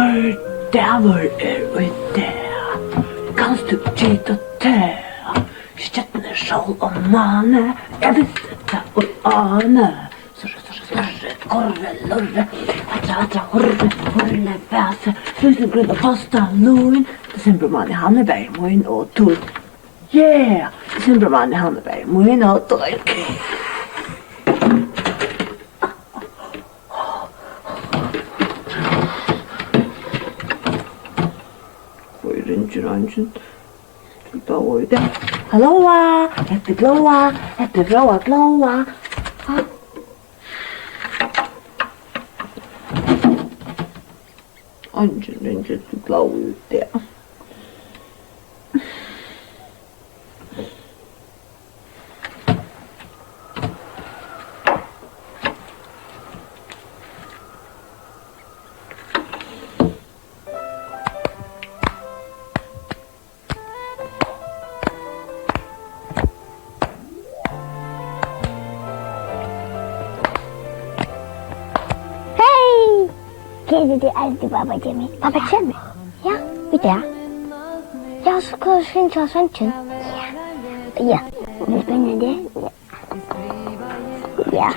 För djävul är ute. Kanst du titta till? Känner sol och mane. Jag visste det och ane. Snurre, korre, lurre. Attra, hurle, väse. Sluten grunda pasta, loin. Decemberman i Hanneberg, moin och tull. Yeah! Decemberman i Hanneberg, moin och tull. Röntgen. Glóa ute. Hallåa! Heter Glóa. Glóa. Röntgen till Glóa ute. Det är alltid pappa Jimmy. Pappa känner? Ja, vet jag. Jag ska skynda sånt. Ja, det är spännande. Ja.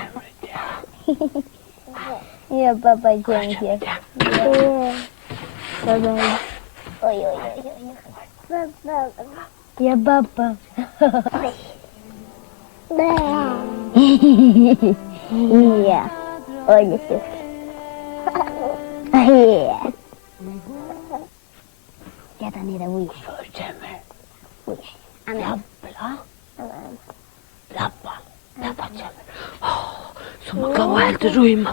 Ja, pappa Jimmy. Oj. Ja, pappa. Ja. Oj, det är så. Yeah. Detta nere wish. Förtemmer. Wish. Lappa temmer. Så man Glóa helt rymma.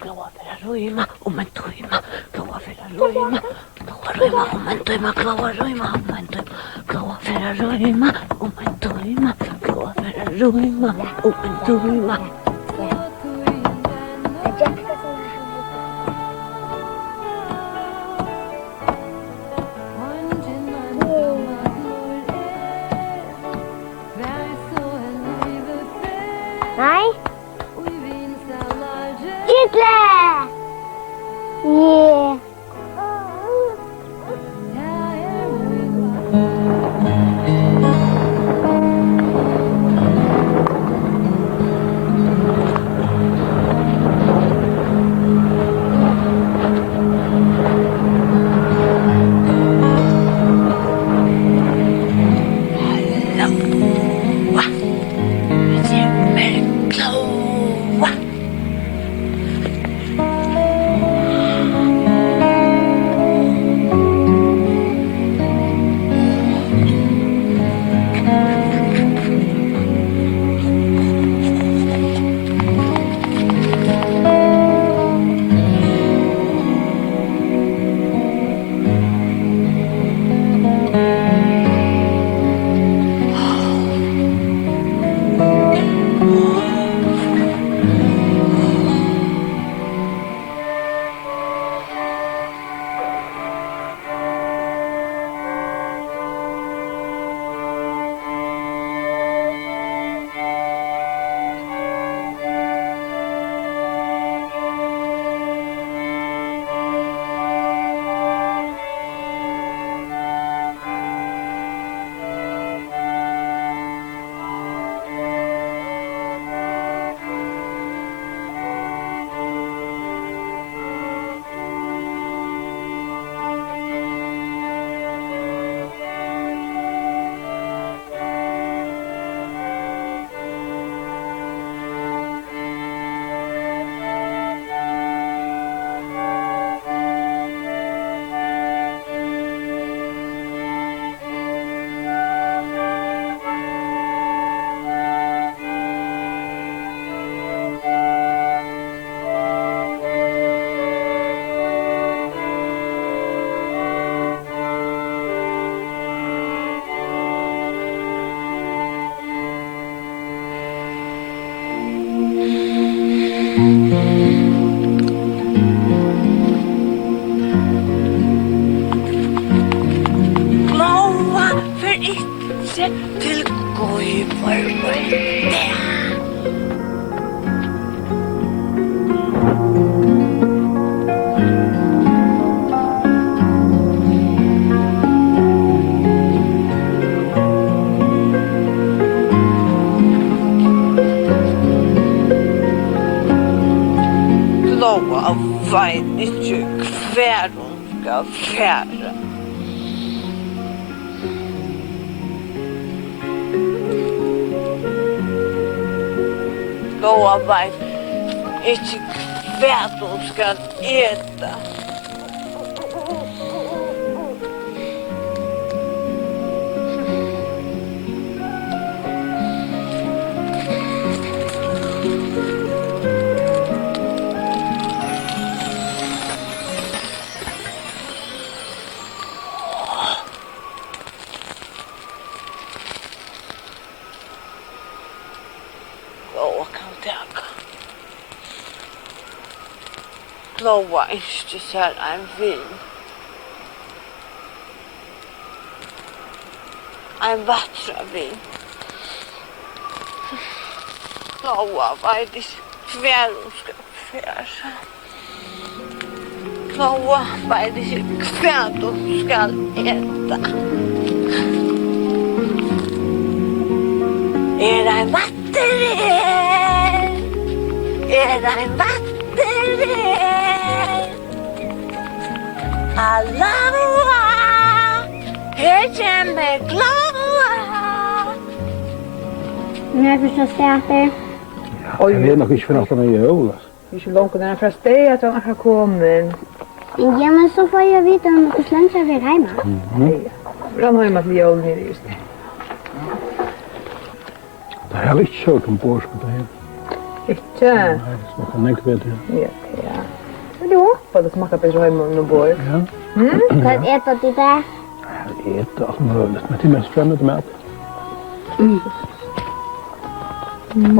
Glóa för rymma. Om en tøyma. Glóa för rymma. Glóa rymma. Om en tøyma. Glóa rymma. Om en tøyma. Glóa för rymma. Om en tøyma. Glóa för rymma. Om en tøyma. Nej. Kittle! Yeah. ikke hver hun skal fære. Glóa veit ikke hver hun skal ete. Glóa ynskti sær ein vin. Ein vatravin. Glóa veit ikke hver hun skal fære. Glóa veit ikke hver hun skal ete. Ein vatravin? Ein vatravin? Allar, her kommer Glóa. När första starter. Jag vet nog inte för något med jul. Det är så långt när först det att han har kommit. Ja, men så får jag veta om att slänga vi hemma. Hvordan har jag med jul nere just det? Det har inte kört om bors på det här. Inte? Nej, det smakar mycket bättre. Ja. Men du hoppas det smakar bättre hemma om någon bor. Ja. Vad äter du där? Jag äter allt möjligt, men det är mest främmande mat.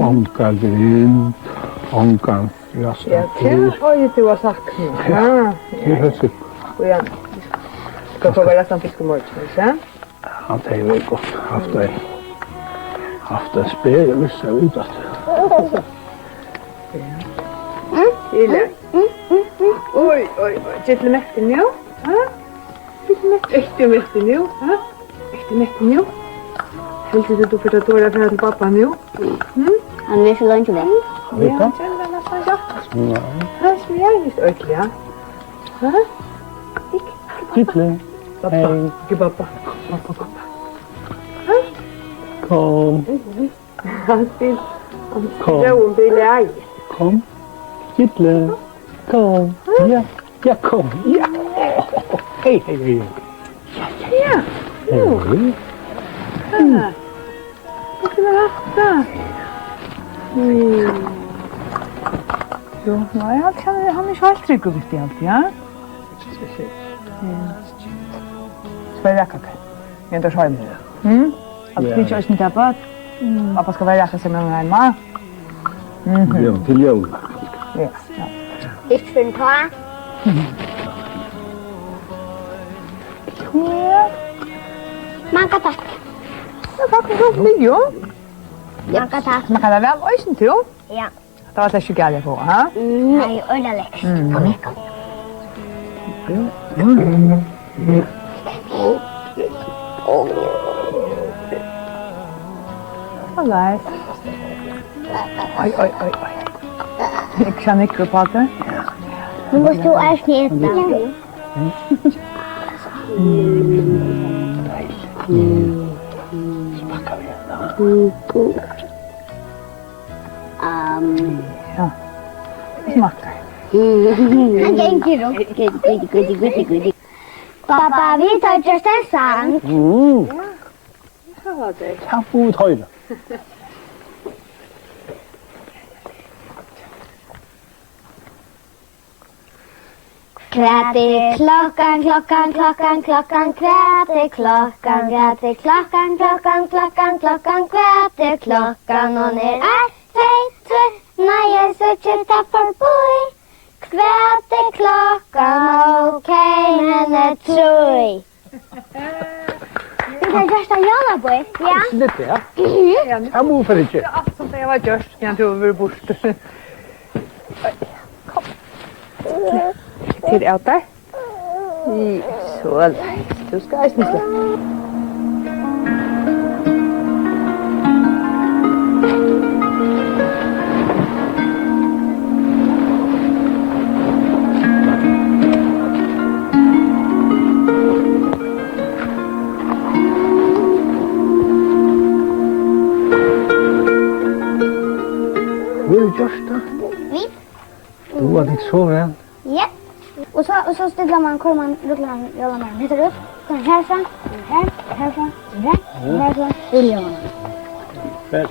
Onka grind, onkan rasta Ja, det har ju du har sagt nu. Ja. Det är högt. Och ja. Ska få välja som fisk och morgon, så? Ja, det är väl gott. Haft en spel, jag visste ut att. Illa. Oj. Jätte mäktig nu. Echt mäktig nu. Echt mäktig nu. Helst du får ta tåra för till pappa nu. Han är så långt väck. Vet du? Ja, känner nästan ja. Ja. Han smilar visst ökliga. Tittling. Pappa. Hej. Gud pappa. Pappa. Kom. Han still. Kom. Hon blir arg. Kom. Tittling. Kom. Ja. Ja, kom. Ja. Hej. Ja. Hej. Vad ska man ha? Jo, nej, han är så helt trygg och viktig allt, ja? Sverige kaka. Jag tar hem. Att vi kör inte på. Pappa ska välja sig med mig hemma. Ja, till jul. Ja. Ich bin klar. Ja. Manka tack. Jag tackar så mycket, jo. Manka tack. Man kan ha väl ösen till. Ja. Det var så sjukt på, ha? Nej, ölla läx. Allars. Oj. Jag känner inte på det. Nu måste du erst äta. Smakar vi. Ja. Smakar. Han gänker då. Pappa, vi tar just en sang. Kan få ut höjden. Kvät är klockan, klockan, klockan, klockan, kvät är klockan, kvät är klockan, klockan, klockan, klockan, kvät är klockan och ner är två, när jag söker tappar boj. Kvät är klockan, okej, men är troj. Det är just en jolaboj, ja? Det är det. Jag mår för inte. Allt som det var just kan jag över bort. Kom. Till out där. Så, du ska jag snissla. så väl. Ja. Och så stilla man, kollar man, rucklar man Jólakalendaren. Hittar upp. Kommer härifrån, härifrån, härifrån. Jólakalendaren. Vad är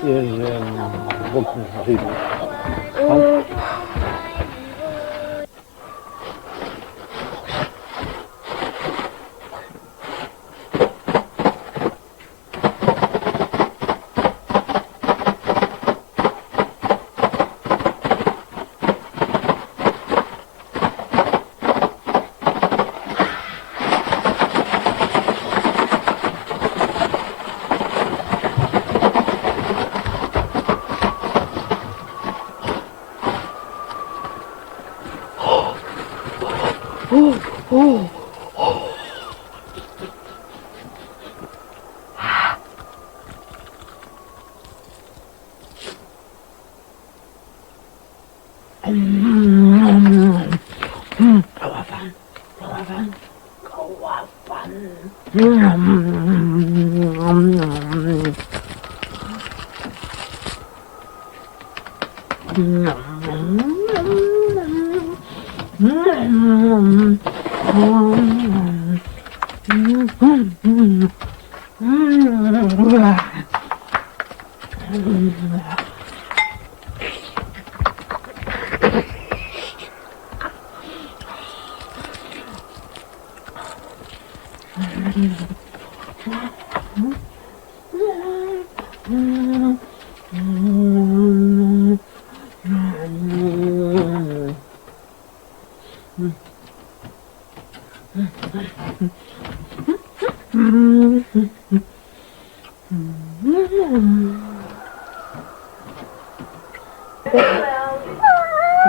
vuxen som sidan?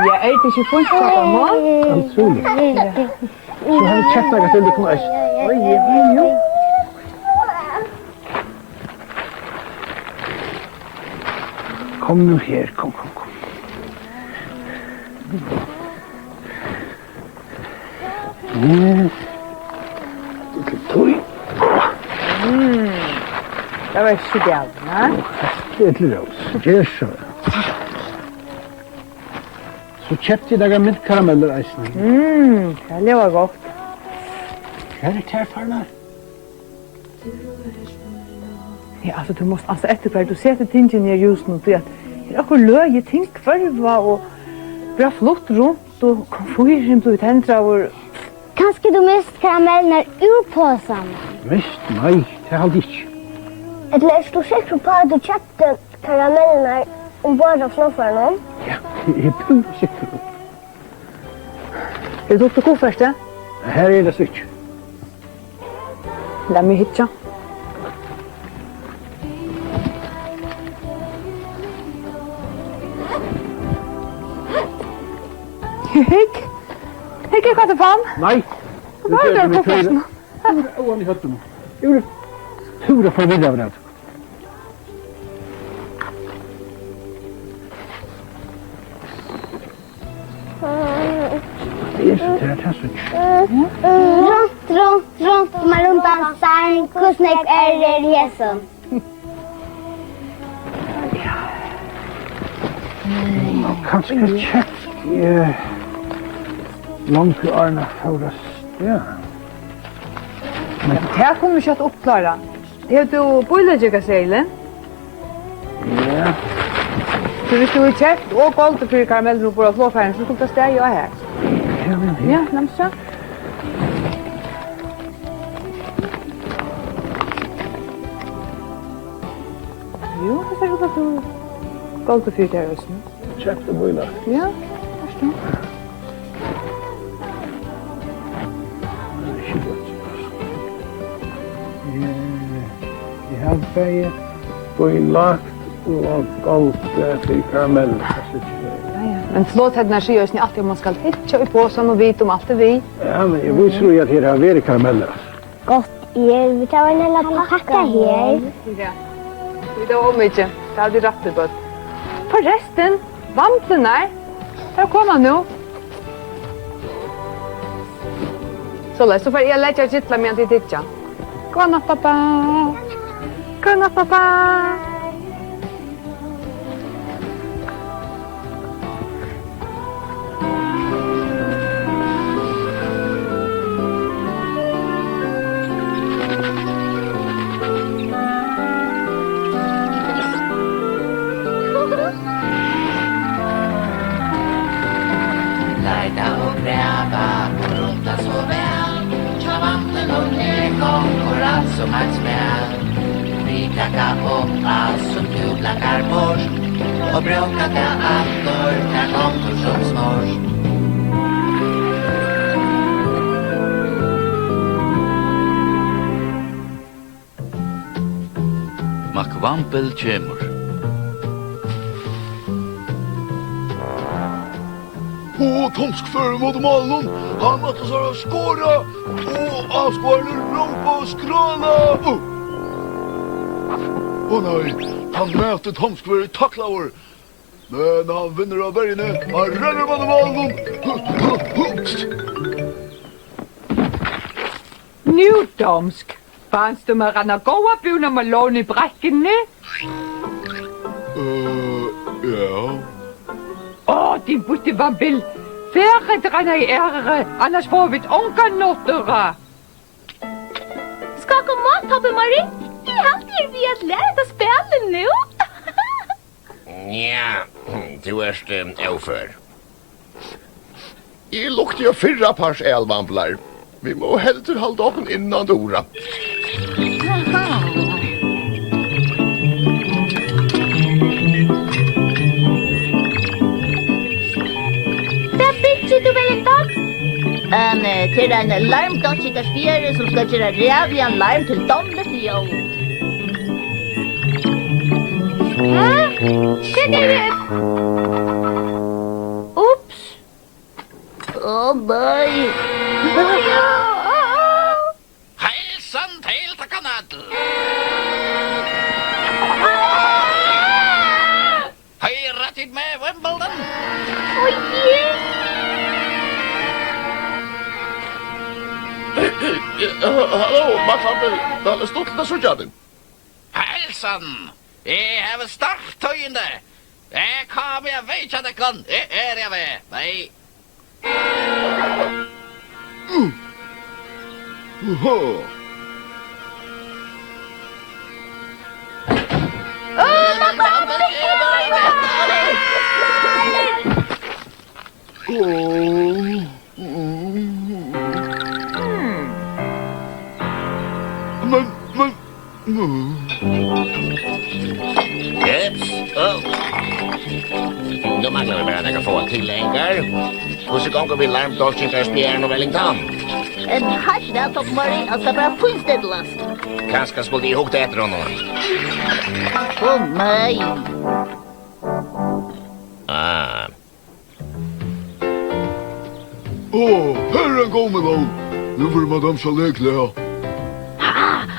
Ja, är det inte fullt så på mål? Otroligt. Så har vi chattat till det kommer öst. Oj. Kom nu här, kom. Lite toj. Det var så bra, va? Lite ros. Det är så. Så köpte jag några mintkarameller eisen. Det var gott. Här är partarnar. Ja, alltså du måste alltså efter du sätter tingen i just nu att det är löje ting kvarva och bra flott runt och konfusion på täntra och Kanske du mist karamellerna ur påsen. Mest, nej, det har jag inte. Eller är du säker på att du köpte karamellerna ombord av snöfaren? Ja, det är pur säker på. är du upp på första? Här är det switch. Låt mig hitta. Hej, vad det fan? Nej. Vad är det på första? Åh, ni hörde mig. Jo, hur får vi det av det? Det är så det här switch. Runt, man runt en stein, kusnek är det häsen. Kanske köpt långt i Arna Fauras. Ja. Men här kommer vi att uppklara. Det är du bullerjägarsejlen. Ja. Så hvis du har kjøpt og goldt for karameller på flåfæren, så tok det steg jeg her. Ja, namnsja. Jo, det ser ut at du goldt for der også. Köpte boiler. Ja, forstå. Jag har bäget boiler och golv för karamell. Men flåthetene sier jo alltid at man skal hitje i påsen og vite om alt det vi. Ja, men jag visste ju att det har varit karameller. Gott vi tar en lilla packa här. Ja, det var mye. Det hadde rett til godt. Forresten, vantene her. Her kommer han nå. Så får jeg lette kittla med til titta. God natt, pappa. God natt, pappa. så väl. Tjavanten och nergång och allt som ett spel. Vi tackar upp allt som du blackar bort. Och bråkar det alltår när gånger som smors. Makvampel kjemur. Tomsk för mot malen. Han måste så skåra. Avskåren rumpa och skrala. Nej, han möter Tomsk för tacklaur. Men han vinner av bergen. Han ränner mot malen. Nu, Tomsk. Fanns du med ranna goa buna med lån i bräcken, ne? Ja. Din butte vampel. Färre ranna i ärre, annars får vi ett onka nottera. Ska kom mat, Tobbe Marie? Jag har vi att lära att spela nu. Ja, du erst över. I luktar ju fyrra pars elvamplar. Vi må helt hålla upp innan dora. Du väl inte? Till en larmdotchikarsfjäre som ska göra räv i en larm till domlet i år. Det är det! Oops! Oh boy! Hejsan till takanadl! Höjra tid med Wimbledon! Oj! Hallå, Makvampel. Det har stått lite så jadden. Hejsan! Jag har väl starkt höjande. Jag kommer, jag vet att det kan. Är jag med? Nej. Jeps. Då manglar vi bara några få tilläggar. Och så gånger vi larmdolksinkarspjärn och Wellington. En hash Tobbe Marie, han ska bara fullständigt last. Kanske skulle de ihåg det efter honom. Åh nej! Här är en gommel då. Nu får madame Chalet.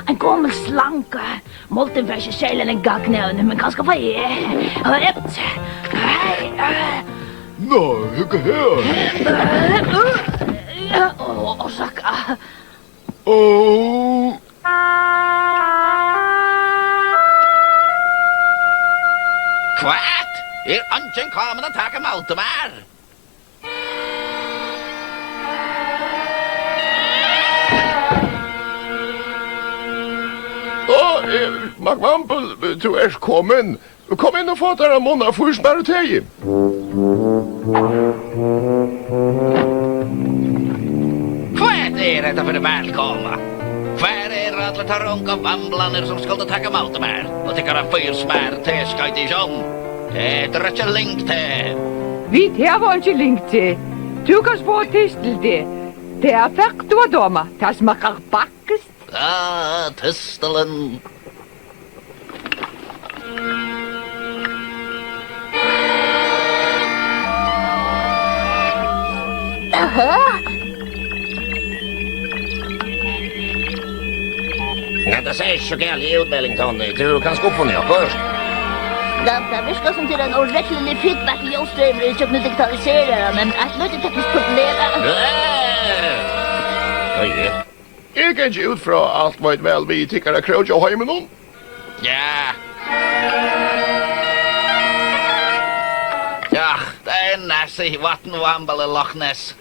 En gammel slanka. Målten för sig själv en gagnävne, men ganska vad är. Rätt. Nej, inte här. Orsaka. Kvart! Anken kommer att ta emot dem här. Makvampel, du erst kommen. Kom in och få där många först bara till. Kvart är detta för det välkomna. Kvart är det att ta runka vandlaner som skulle ta emot dem här. Och tycker att fyrsmär till ska inte som. Det är inte link till. Vi tar var inte link till. Du kan få tistel det. Det är färgt och doma. Det smakar backest. Tystelen. Ja, det säger så gärligt ut, Wellington. Du kan skoppa ner först. Det virker som til en ordentlig feedback i Jostrøm i kjøkken digitalisere, men et løte teknisk problem. Jeg kan ikke ut fra alt meget vel vi tykker at krødja og heimen om. Ja. Ja, det er næsig vattenvambel i Loch Ness.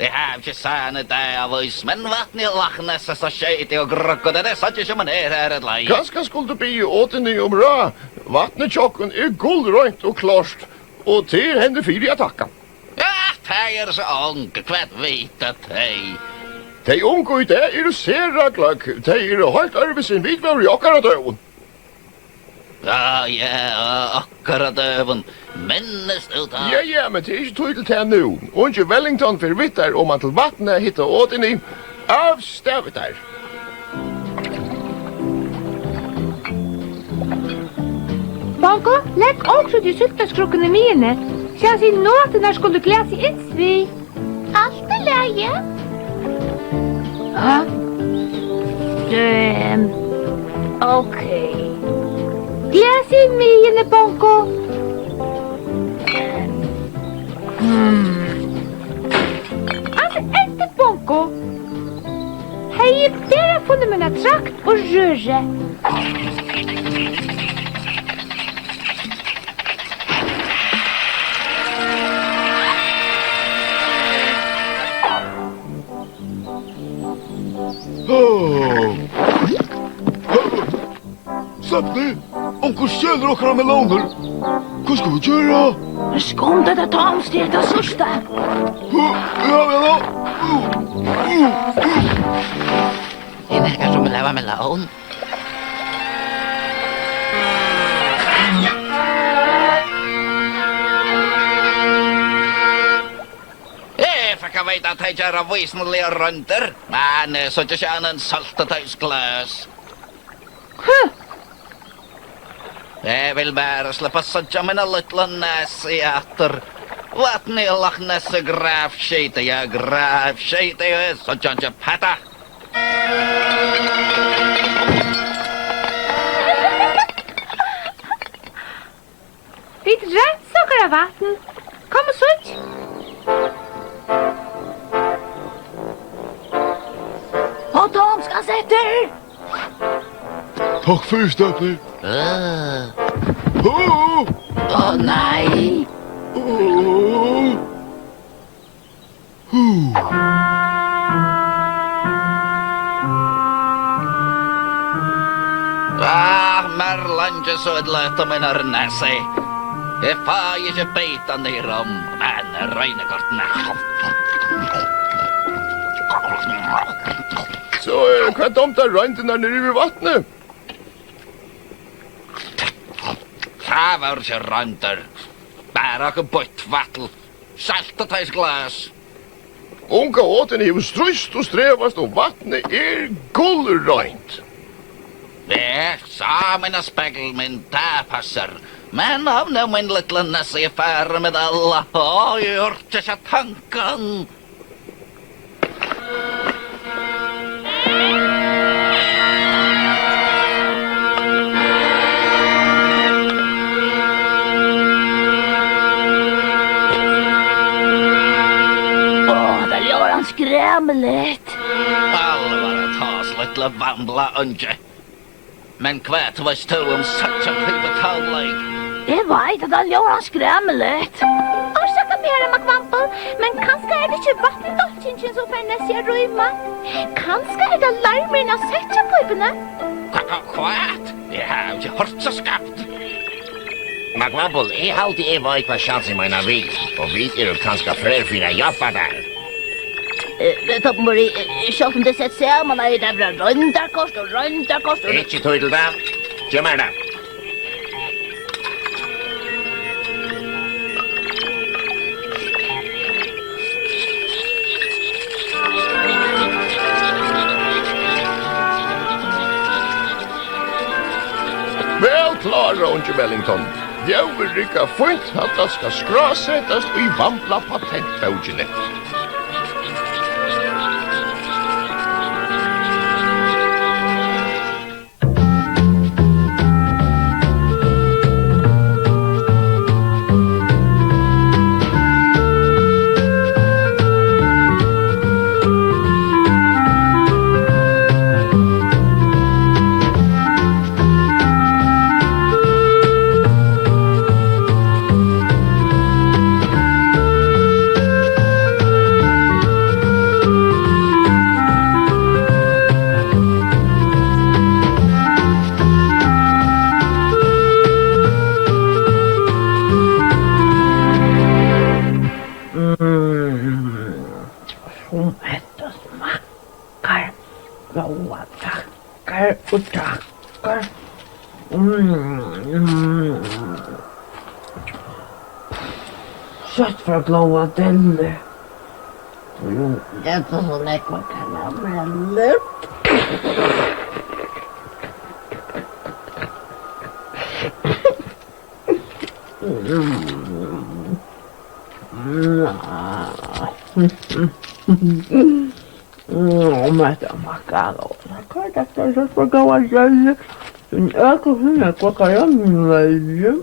Jeg har ikke sane det av oss, men vatten i Loch Ness er så skjeit og grøkk, og det er satt ikke som en her et lei. Ganske skulle du bli åtende om rå. Vattnet tjokken er gullrøynt og klart, og til henne fyra jeg takka. Ja, teier så ung, kvart vita tei. De unge i dag sera glögg. De helt arbetsin vid var i okkara døven. Ja, akkurat døven. Minnes du da? Ja, men det ikke tog til det nu. Unge Wellington for vittar om man til vattnet hitta åten i avstavet der. Bongo, legg också de syltaskrukkene mine. Så jeg sier nå at den skulle glede seg inn vi. Alt er leie. Ja. Okej. Glede seg mine, Bongo. Altså, etter Bongo. Hei, dere har funnet mina trakt og røre. Släppni! Onkel stjäler okkara meloner. Hva skal vi gjøre? Skål det ta omsteg det sørste. Ja. En ekar som leva melon. Jag vet att jag gör visnliga runder, men så inte känner en saltatöjsglas. Jag vill bara släppa sådja mina lilla näsiater. Vatten i lachnässe gravskite, jag sådja inte patta. Vid rätt socker av vatten. Kom och sutt. Och de ska sätta er. Takk for Släppni. Åh nej. Merlanje så ett lätt om en arnäse. Det får ju inte bita ner om, men röjnekortna. Så hva dumt er røynten nere i vattnet? Det var ikke røynter. Bare ikke bøtt vattel. Saltatöjsglas. Unga åten er strøst og strevast og vattnet gullrøynt. Det sa mina spegel, men det passar. Men av nu min lilla nässe affär med alla. Jag orkar inte tanken. Det gör han skrämligt. Allvar tas lilla vandla unge. Men kvart var stå om satsa pivotallig. Jag vet att det gör han skrämligt. Orsaka mer McVampel, men kanskje er det ikke vattendolkingen som får næsja røyma. Kanskje er det larmen av setjapøypene. Kvart? Jeg har ikke hørt så skapt. McWample, jeg halte jeg var ikke chans i mina vid, og vi er kanskje flere jobba der. Toppenborg, selv om det sett sammen er det bra rønderkost og rønderkost og... Ikke tog til det. Kjem her da. Vel klar, unge Wellington. Jeg vil rykka fint at det skal skrasettast i vampla patentbaugene. som detta smakar. Glóa tackar och tackar. Kött för Glóa delle. Detta så läckra karameller. Mätä makaronia. Kartakta jos for Glóa delle. En elke hunne kwa karameller.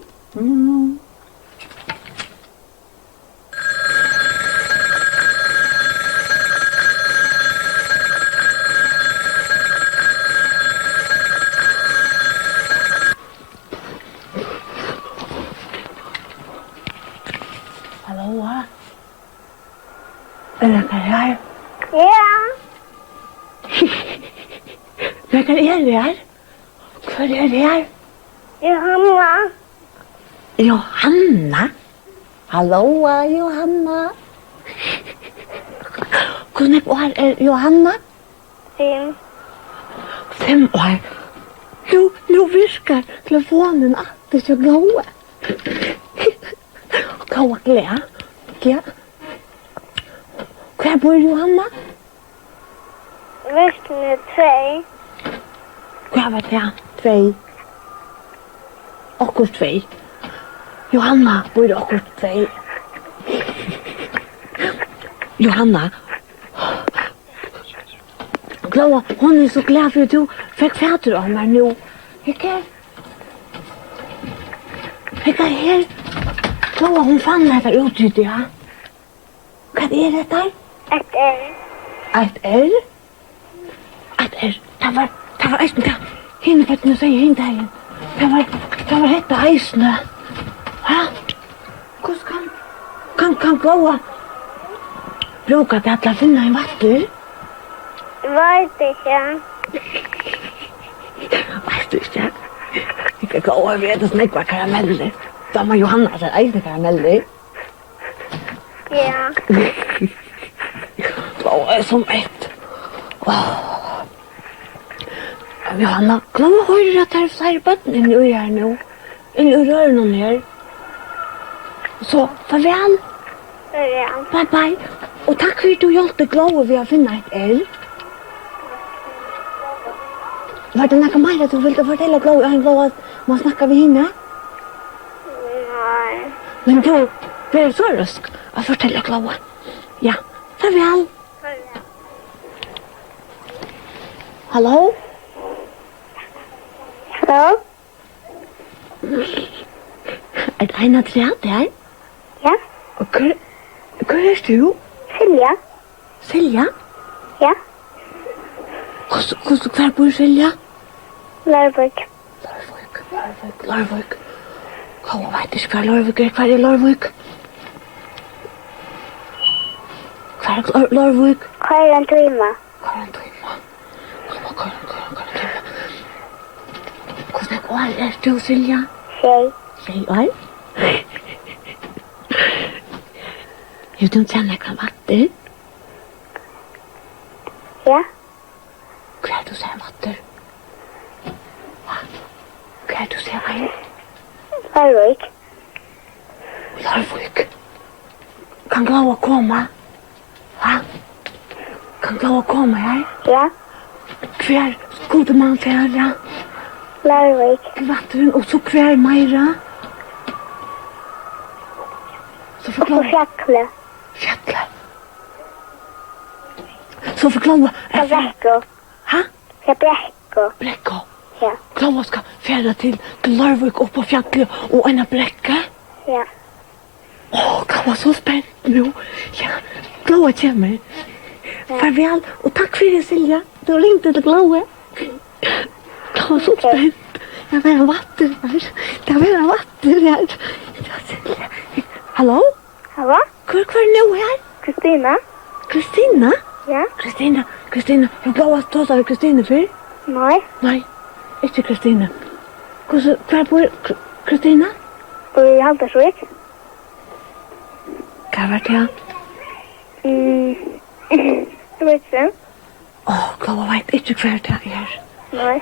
Hallå? Är det här? Ja. Vilka är det här? Vad är det här? Johanna. Johanna? Hallå, Johanna? Hur många år är Johanna? 5. 5 år? Nu viskar telefonen att det ska Glóa. Glóa Glóa? Ja. Var bor Johanna? Västne 2. Var var det? 2. Okkur 2. Johanna bor okkur 2. Johanna. Glóa, hon är så glad för att du fick fäder av mig nu. Hicka här. Glóa, hon fann det här uttrycket, ja. Vad är det där? Ett R. Ett R? Ett R. Det var eisne. Hinne för att nu säger inte här. Det var hetta eisne. Ha? Hur kan Glóa bruka det att finna en vatten? Vet inte. Vet du inte? Jag kan gå och veta snäckva karameller. Samma Johanna har eisne karameller. Ja. Glóa är som ett. Johanna, Glóa hör att det är fler bötten än du är nu. In i rören här. Så, farväl. Ja. Bye bye. Och tack för att du hjälpte Glóa vid att finna ett L. Var det något mer att du ville fortälla Glóa att man snackar vid henne? Nej. Men du är så rösk att fortälla Glóa. Ja, farväl. Hallå? Hallå? Är det ena träd där? Ja. Och hur är du? Silja. Silja? Ja. Var bor Silja? Larvik. Larvik. Glóa vet inte var Larvik är. Var är Larvik? Var är Larvik? Kvar en timme. Glóa, hur många år är du, Silja? 6. 6 år? Har du inte känner vatten? Ja. Hur du ser vatten? Hur du ser vatten? Larvik. Larvik. Kan Glóa komma? Va? Kan Glóa komma här? Ja. Kvar skulle man färra Larvik. vatten och så kvar mera? Så Och på förklara. Fjackle. Fjackle. Så förklara. På Bräcko. Ha? På Bräcko. Bräcko. Ja. Glóa ska färra till Larvik upp på Fjackle och ena bräcka. Ja. Glóa så spänd nu. Ja, Glóa kommer. Farväl och tack för det, Silja. Du ringde till Glóa. Glóa så spänd. Jag vill ha vatten här. Jag vill ha vatten här. Hallå? Hallå? Kvar nu här? Kristina. Kristina? Ja. Kristina. Jag Glóa pratar med Kristina för? Nej. Nej, inte Kristina. Kvar bor Kristina? Och i Haltersvik. Kvar vart jag? mycket. Glóa vet ikke hver det er. Nej.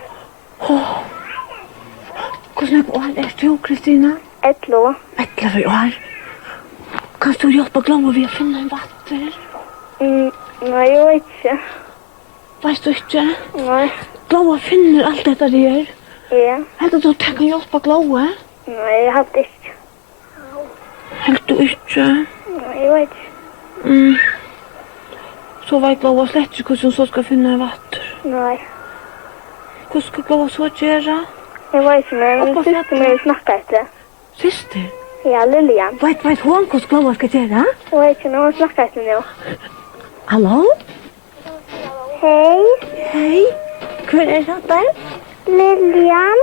Hvordan år du, Kristina? 11. 11 år. Kan du hjelpe Glóa ved å finne en vatter? Nej, jag vet inte. Vet du ikke? Nej. Glóa finner alt dette der. Ja. Helt du kan hjelpe Glóa? Nej, jag hade inte. Helt du ikke? Nej, jag vet inte. Så vet Glóa slett ikke hvordan hun så skal finne en vatter. Nej. Hvordan skal Glóa så gjøre? Jag vet inte, men syster mig snackar inte. Syster? Ja, Lilian. Vet hon hvordan Glóa skal gjøre? Jag vet inte, hon snackar inte nu. Hallå? Hej, Hej. Hva er det der? Lilian.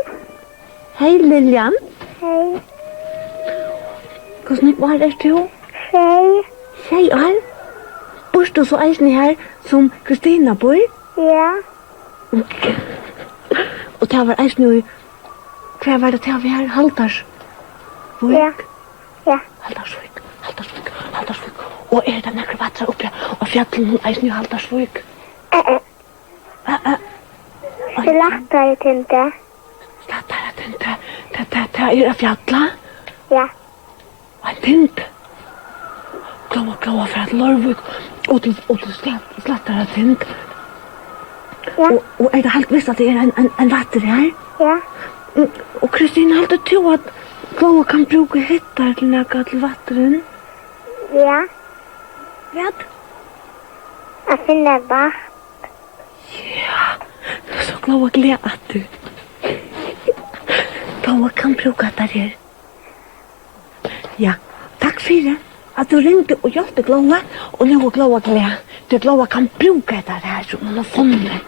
Hej Lilian. Hej, Hvordan var det du? hej. Hej all. Bor du så eisen her som Kristina bor? Ja, Og det var eisen i... Hva var det til vi her? Haldarsvik? ja, ja. Haldarsvik. Og er det nekker vatter oppe og fjallen eisen i Haldarsvik? Slaktare tinte. Slattare tinte. Det er fjalla? Ja, En tinte. Glóa fra et Lorvik og til slattare tinte. ja, Og er det helt visst at det er en vatter her? ja. Og Kristina, helt du at Glóa kan bruke hittar til nekka til vatteren? Ja, Vet? jag finner bara. Så Glóa gleder at du. Glóa kan bruke det her. Ja, takk for at du ringte og hjelpte Glóa, og nå er Glóa glad. Du Glóa kan bruke det her som hun har funnet,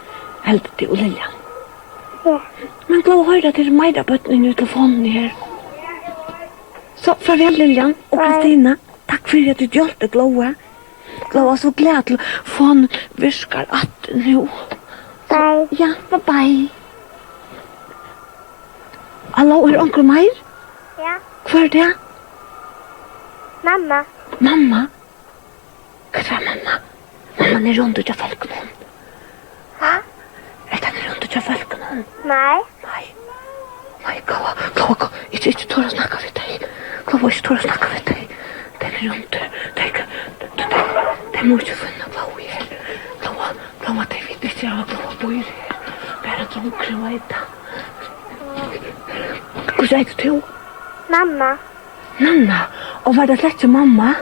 helt til og Lilian. Ja, Men Glóa hører at det er meira bøtten i telefonen her. Så farvel Lilian og Kristina. Takk for at du hjelpte Glóa. Glóa er så glad til å få han virkar at nå. bye. Ja, bye. Hallo, er onkel Meir? Ja, Hva er det? mamma. Mamma? Hva er mamma? Mamma er rundt ut av folkene. Ha? Er den rundt ut av folkene? Nej, Nei, Glóa, ikke tåre å snakke med deg. Glóa, ikke tåre å snakke med deg. Den er rundt. De må ikke finne Glóa her. Glóa, de vet ikke hva Glóa bor her. Bare drunker og vet det. Hvordan er det du? mamma. Nanna, og var det slett ikke mamma?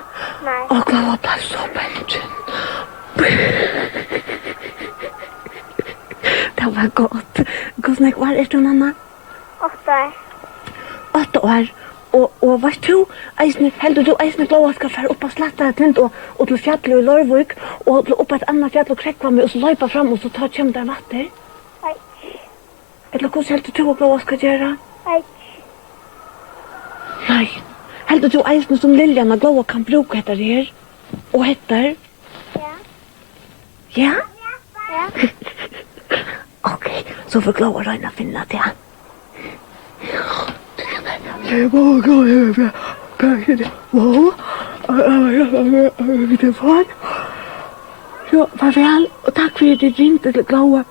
Nej, Og Glóa ble så bensin. Det var godt. Hvordan var det du, Nanna? 8 år. 8 år. Og var du, heldur du eisne Glóa skal fære opp av slattare tint og til fjallet i Lorvik og til opp av et annet fjall og krekva med og så løypa fram og så ta kjem der vatter? Nej, Eller hvordan heldur du og Glóa skal gjøre? nej. Nei. Heldur du eisne som Lilian og Glóa kan bruke etter her? Og etter? Ja, Ja? ja. Ok, så får Glóa røyna finna det. Det var Glóa. Kanskje det. Wow. Det var. Så farvel, og takk for at du ringte til Glóa.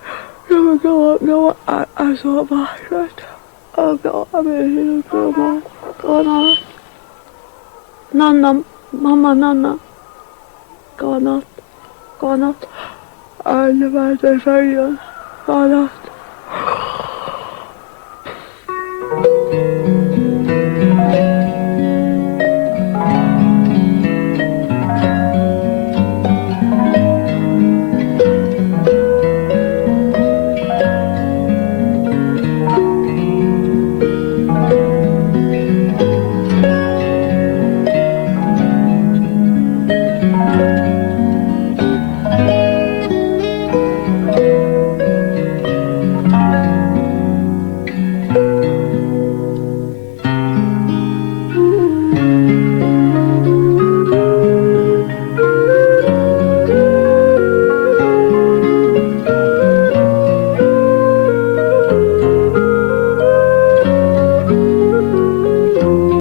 Glóa er så varslet. Og Glóa vil komme. Glóa. Nanna, mamma, Nanna. Glóa natt. Alle var der fergen. Glóa natt.